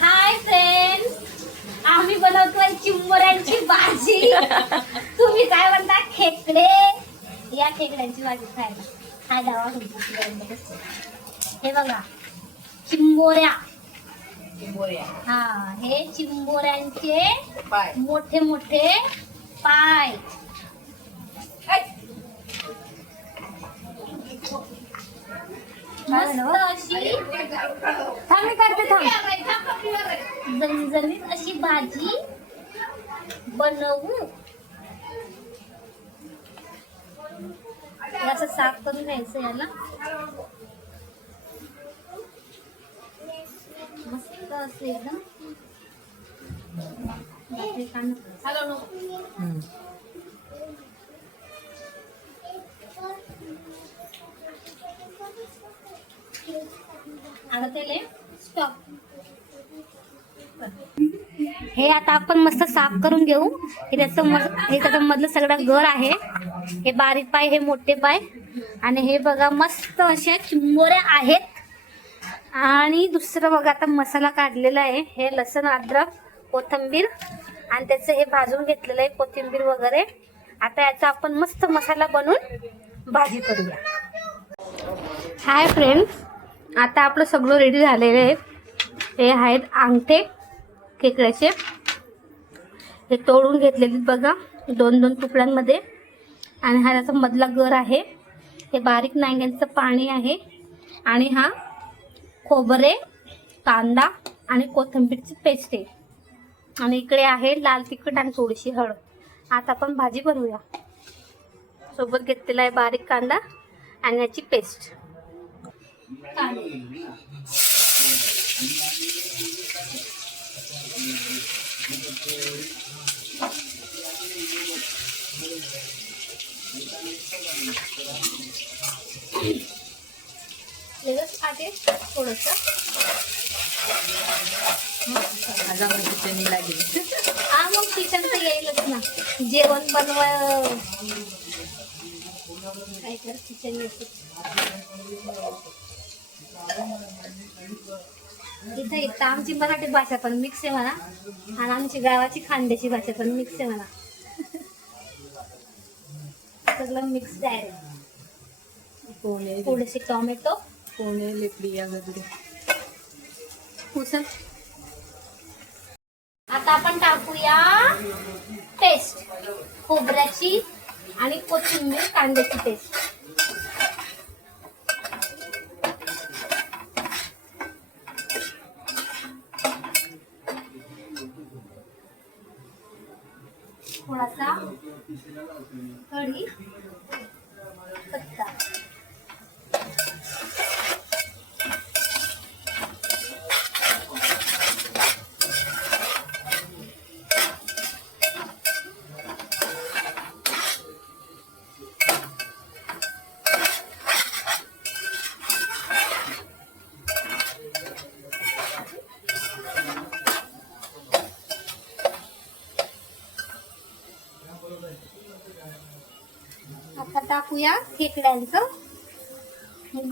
Hi friends, आम्ही बनवतोय चिंबोऱ्यांची भाजी. तुम्ही काय म्हणता? खेकडे. या खेकड्यांची भाजी खायला. हाय दावा. हे बघा चिंबोऱ्या. हा, हे चिंबोऱ्यांचे मोठे मोठे पाय. मस्त अशी झणझणीत अशी भाजी बनवू. असं साफ करून घ्यायचं याला. मस्त असं एकदम. आता त्याले स्टॉप. हे आता आपण मस्त साफ करून घेऊ. हे त्याचं मधलं सगळं गर आहे. हे बारीक पाय, हे मोठे पाय, आणि हे बघा मस्त अशा चिंबोऱ्या आहेत. आणि दुसरं बघा आता मसाला काढलेला आहे. हे लसूण, अद्रक, कोथिंबीर, आणि त्याचं हे भाजून घेतलेलं आहे कोथिंबीर वगैरे. आता याचा आपण मस्त मसाला बनवून भाजी करूया. हाय फ्रेंड्स, आता आपलं सगळं रेडी झालेलं आहे. हे आहेत अंगठे खेकड्याचे. हे तोडून घेतलेले बघा 2-2 तुकड्यांमध्ये. आणि हा त्याचा मधला गर आहे. हे बारीक नांग्यांचं पाणी आहे. आणि हा खोबरे, कांदा आणि कोथिंबीरची पेस्ट आहे. आणि इकडे आहे लाल तिखट आणि थोडीशी हळद. आता आपण भाजी बनवूया. सोबत घेतलेला आहे बारीक कांदा आणि याची पेस्ट. थोडस लागेल. हा, मग किचन तर येईलच ना. जेवण बनवाय काय कर किचन येते. इथं आमची मराठी भाषा पण मिक्स आहे म्हणा, आणि आमची गावाची खांद्याची भाषा पण मिक्स आहे म्हणा. सगळं मिक्स आहे. थोडेसे टोमॅटो, कोणे लेपडी या गजरे. आता आपण टाकूया पेस्ट, खोबऱ्याची आणि कोथिंबीर, कांद्याची पेस्ट. थोडासा कढी पत्ता. आता टाकूया खेकड्यांचं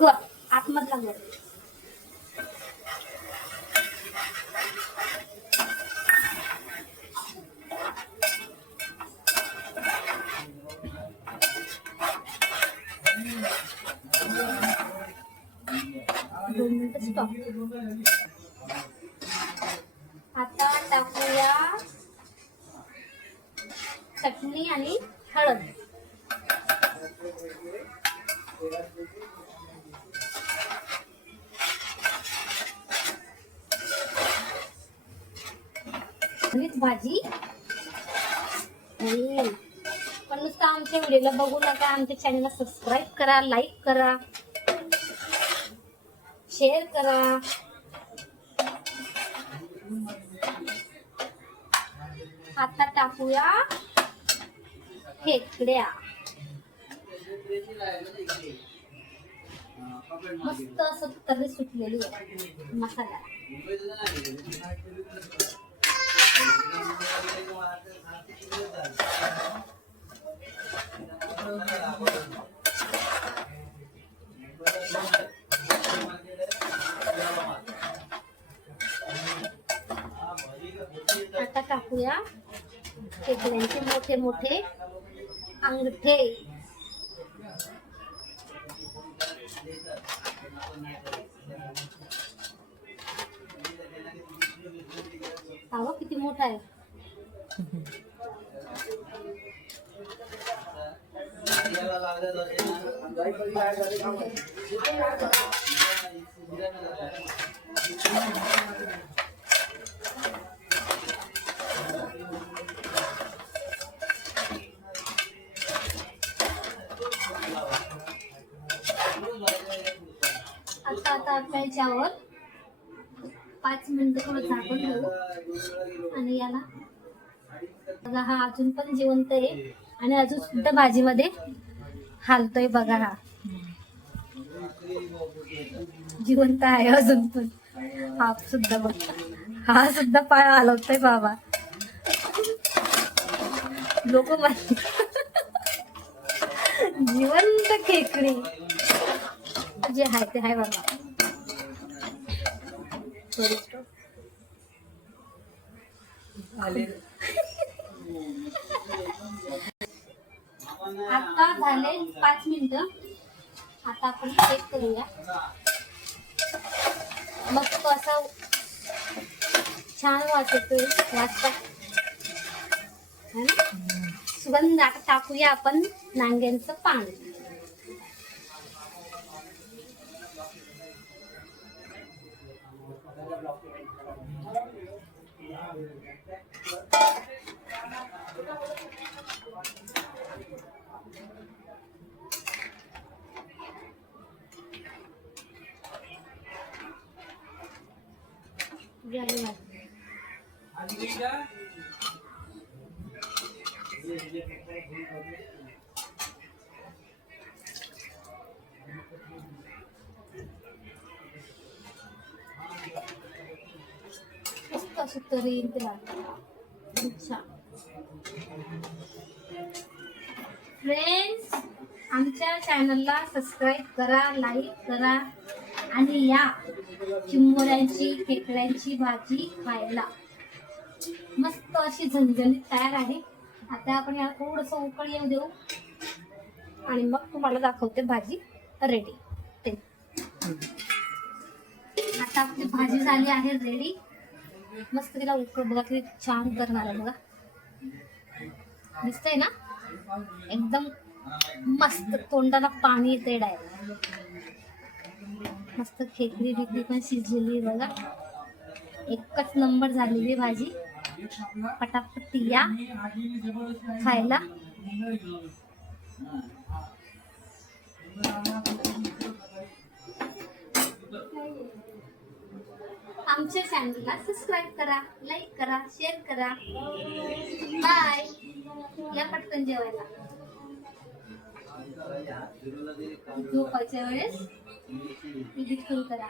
गर, आतमधला गर. दोन मिनिटं स्टॉप. आता टाकूया चटणी आणि हळद. भाजी. पण नुसतं आमच्या व्हिडिओला बघू नका. आमच्या चॅनलला सबस्क्राईब करा, लाईक करा, शेअर करा. आता टाकूया खेकड्या. मस्त असं तर्री सुटलेली आहे मसाला. टाकूया खेकड्यांचे मोठे मोठे अंगठे. पाहा किती मोठा आहे. आता आपण याच्यावर 5 मिनिटं थोडं झाकून ठेवू आणि याला बघा हा अजून पण जिवंत आहे आणि अजून सुद्धा भाजीमध्ये हालतोय बघा. हा जिवंत आहे अजून पण. हा सुद्धा बघा, हा सुद्धा पाय हलवतोय बाबा. लोक जिवंत खेकडी जे आहे ते आहे बाबा. आता झाले 5 मिनिटं. आता आपण चेक करूया. मस्त असं छान वास येतोय. सुगंध. आता टाकूया आपण नांग्यांचं पाणी. मस्त अशी तरी येईल तिला. अच्छा फ्रेंड्स, आमच्या चॅनलला सबस्क्राईब करा, लाईक करा आणि या चिंबोऱ्यांची खेकड्यांची भाजी खायला. मस्त अशी झणझणीत तयार आहे. आता आपण याला थोडंसं उकळ येऊ देऊ आणि मग तुम्हाला दाखवते भाजी रेडी. आता आपली भाजी झाली आहे रेडी. मस्त तिला उकळ बघा किती छान करणार आहे बघा. दिसतंय ना एकदम मस्त. तोंडाला पाणी येते डायरेक्ट. मस्त खेकडी बिकडी पण शिजलेली बघा. एकच नंबर झालेली भाजी. पटापट या खायला. आमच्या चॅनलला सबस्क्राईब करा, लाईक करा, शेअर करा. बाय. या पटकन जेवायला. झोपायच्या वेळेस एडिट करा.